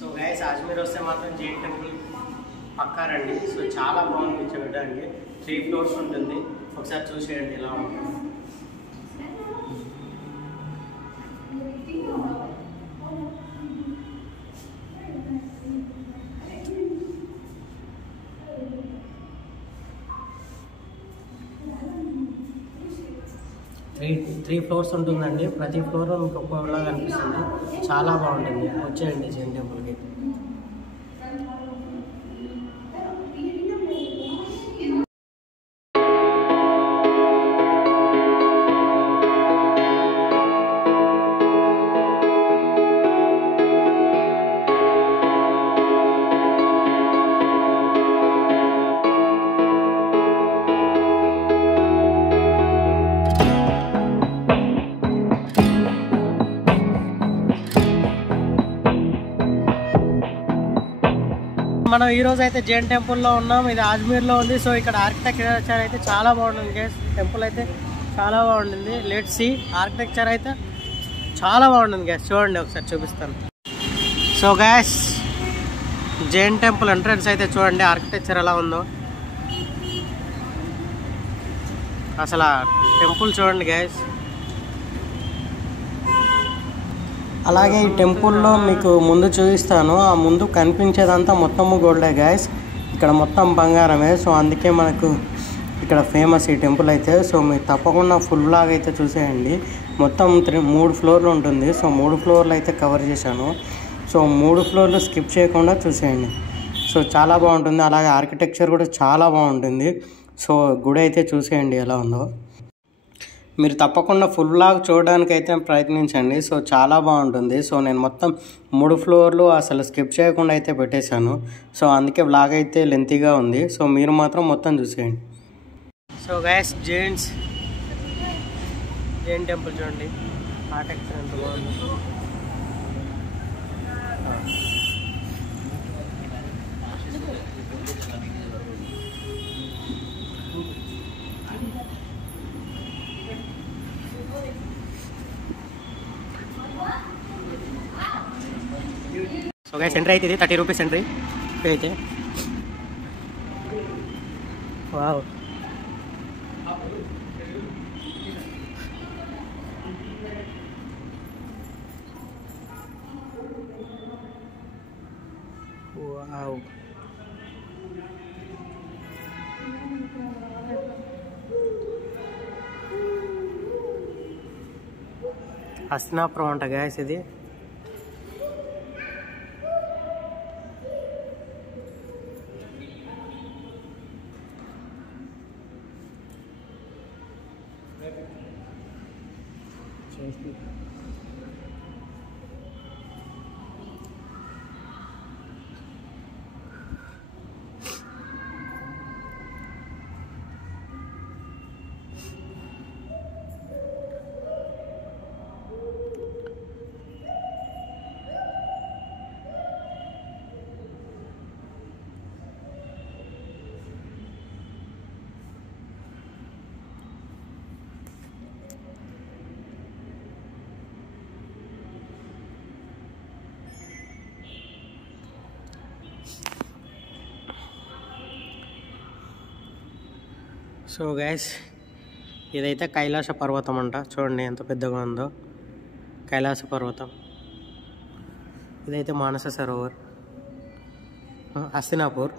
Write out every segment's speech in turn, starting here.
So guys Ajmer వస్తే మాత్రం Jain temple పక్కా రండి. సో చాలా బాగుంది చూడడానికి. 3 ఫ్లోర్స్ ఉంటుంది. ఒకసారి చూసేయండి ఎలా ఉంటుంది. త్రీ ఫ్లోర్స్ ఉంటుందండి. ప్రతి ఫ్లోర్ మీకు ఒక్కొక్కలా కనిపిస్తుంది. చాలా బాగుంటుంది. వచ్చేయండి జైన్ టెంపుల్కి. మనం ఈరోజు అయితే జైన్ టెంపుల్లో ఉన్నాం. ఇది అజ్మీర్లో ఉంది. సో ఇక్కడ ఆర్కిటెక్చర్ అయితే చాలా బాగుంటుంది గైస్. టెంపుల్ అయితే చాలా బాగుంటుంది. Let's see. ఆర్కిటెక్చర్ అయితే చాలా బాగుంటుంది గైస్. చూడండి ఒకసారి చూపిస్తాను. So guys Jain temple entrance అయితే చూడండి ఆర్కిటెక్చర్ ఎలా ఉందో. అసలు టెంపుల్ చూడండి గైస్. అలాగే ఈ టెంపుల్లో మీకు ముందు చూపిస్తాను. ఆ ముందు కనిపించేదంతా మొత్తము గోల్డే గైస్. ఇక్కడ మొత్తం బంగారమే. సో అందుకే మనకు ఇక్కడ ఫేమస్ ఈ టెంపుల్ అయితే. సో మీరు తప్పకుండా ఫుల్ బ్లాగ్ అయితే చూసేయండి. మొత్తం 3 ఫ్లోర్లు ఉంటుంది. సో 3 ఫ్లోర్లు అయితే కవర్ చేశాను. సో 3 ఫ్లోర్లు స్కిప్ చేయకుండా చూసేయండి. సో చాలా బాగుంటుంది. అలాగే ఆర్కిటెక్చర్ కూడా చాలా బాగుంటుంది. సో గుడి అయితే చూసేయండి ఎలా ఉందో. మీరు తప్పకుండా ఫుల్ బ్లాగ్ చూడడానికి అయితే ప్రయత్నించండి. సో చాలా బాగుంటుంది. సో నేను మొత్తం 3 ఫ్లోర్లు అసలు స్కిప్ చేయకుండా అయితే పెట్టేశాను. సో అందుకే బ్లాగ్ అయితే లెంతీగా ఉంది. సో మీరు మాత్రం మొత్తం చూసేయండి. సో గైస్ జైన్ టెంపుల్ చూడండి. ఆర్కిటెక్చర్ ఎంత బాగుంది. సో గైస్ ఎంట్రీ అయితే ఇది 30 రూపీస్ ఎంట్రీ పే అయితే. Wow wow. హస్తినాపురం అంట గైస్ ఇది. సో గైస్ ఇదైతే కైలాస పర్వతం అంట. చూడండి ఎంత పెద్దగా ఉందో కైలాస పర్వతం. ఇదైతే మానస సరోవర్ హస్తినాపూర్.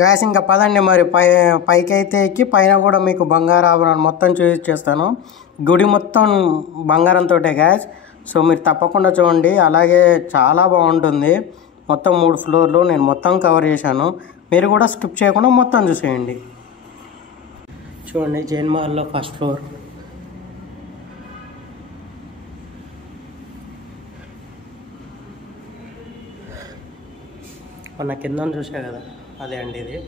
గాయస్ ఇంకా పదండి మరి పైకి అయితే ఎక్కి పైన కూడా మీకు బంగారు ఆభరణాలు మొత్తం చూపించేస్తాను. గుడి మొత్తం బంగారంతో గాయస్. సో మీరు తప్పకుండా చూడండి. అలాగే చాలా బాగుంటుంది. మొత్తం 3 ఫ్లోర్లు నేను మొత్తం కవర్ చేశాను. మీరు కూడా స్కిప్ చేయకుండా మొత్తం చూసేయండి. చూడండి జైన్ మహల్లో ఫస్ట్ ఫ్లోర్. మన కింద చూసా కదా, అదే అండి ఇది.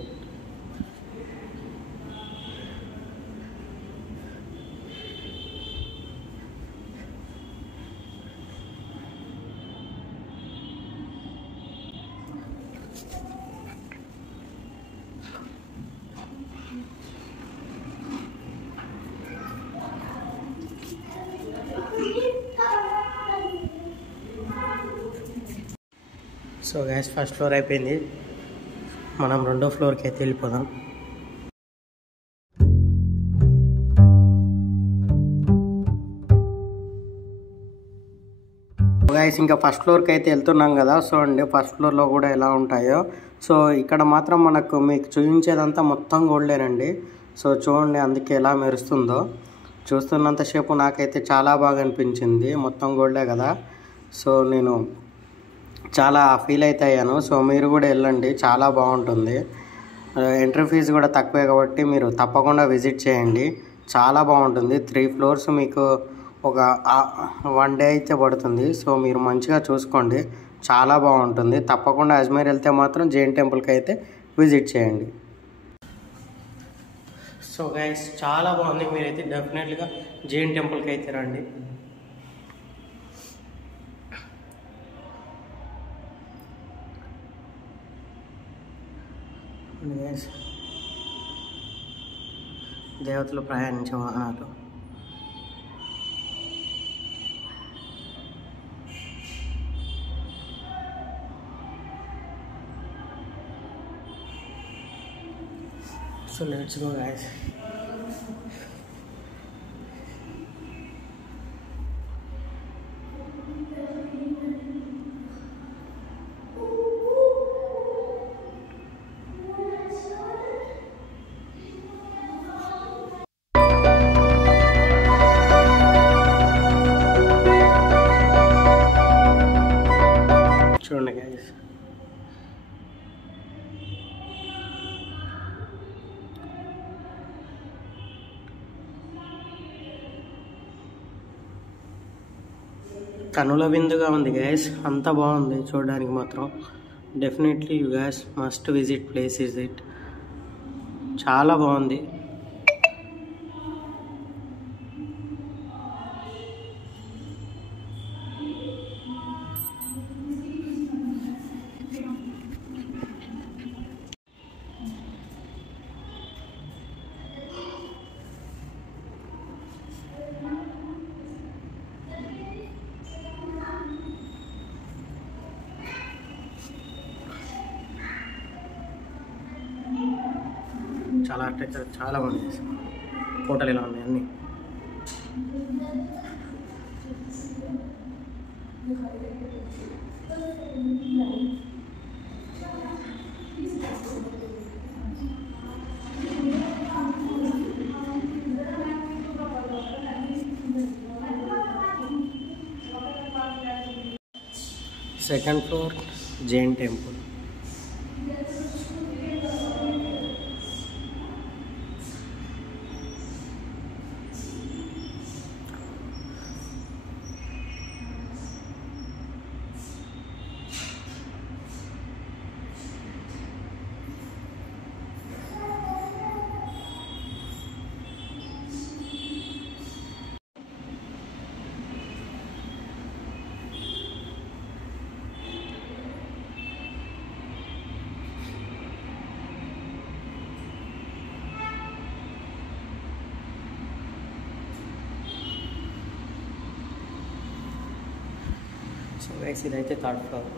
సో గ్యాస్ ఫస్ట్ ఫ్లోర్ అయిపోయింది. మనం 2వ ఫ్లోర్కి అయితే వెళ్ళిపోదాం. గైస్ ఇంకా ఫస్ట్ ఫ్లోర్కి అయితే వెళ్తున్నాం కదా. సో అండి ఫస్ట్ ఫ్లోర్లో కూడా ఎలా ఉంటాయో. సో ఇక్కడ మాత్రం మనకు మీకు చూపించేదంతా మొత్తం గోల్డేనండి. సో చూడండి అందుకే ఎలా మెరుస్తుందో. చూస్తున్నంతసేపు నాకైతే చాలా బాగా అనిపించింది. మొత్తం గోల్డే కదా. సో నేను చాలా ఫీల్ అయితే అయ్యాను. సో మీరు కూడా వెళ్ళండి, చాలా బాగుంటుంది. ఎంట్రీ ఫీజు కూడా తక్కువే కాబట్టి మీరు తప్పకుండా విజిట్ చేయండి. చాలా బాగుంటుంది. 3 ఫ్లోర్స్ మీకు ఒక 1 డే అయితే పడుతుంది. సో మీరు మంచిగా చూసుకోండి, చాలా బాగుంటుంది. తప్పకుండా అజ్మీర్ వెళ్తే మాత్రం జైన్ టెంపుల్కి అయితే విజిట్ చేయండి. సో గైస్ చాలా బాగుంది. మీరైతే డెఫినెట్గా జైన్ టెంపుల్కి అయితే రండి. దేవతలు ప్రయాణించే వాహనాలు. So let's go guys. చూడండి గైస్, కనుల విందుగా ఉంది గైస్. అంత బాగుంది చూడడానికి మాత్రం. Definitely you guys must visit place is it. చాలా బాగుంది. చాలా అట్రాక్టివ్, చాలా బాగుంది. ఫోటోలు ఇలా ఉన్నాయి అన్నీ. Second floor Jain temple. So guys ఇదైతే థర్డ్ ఫ్లోర్.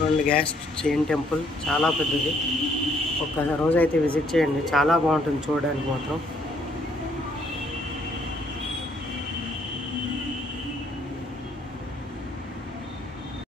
చూడండి గ్యాస్ జైన్ టెంపుల్ చాలా పెద్దది. ఒక్క రోజు అయితే విజిట్ చేయండి, చాలా బాగుంటుంది చూడడానికి మాత్రం.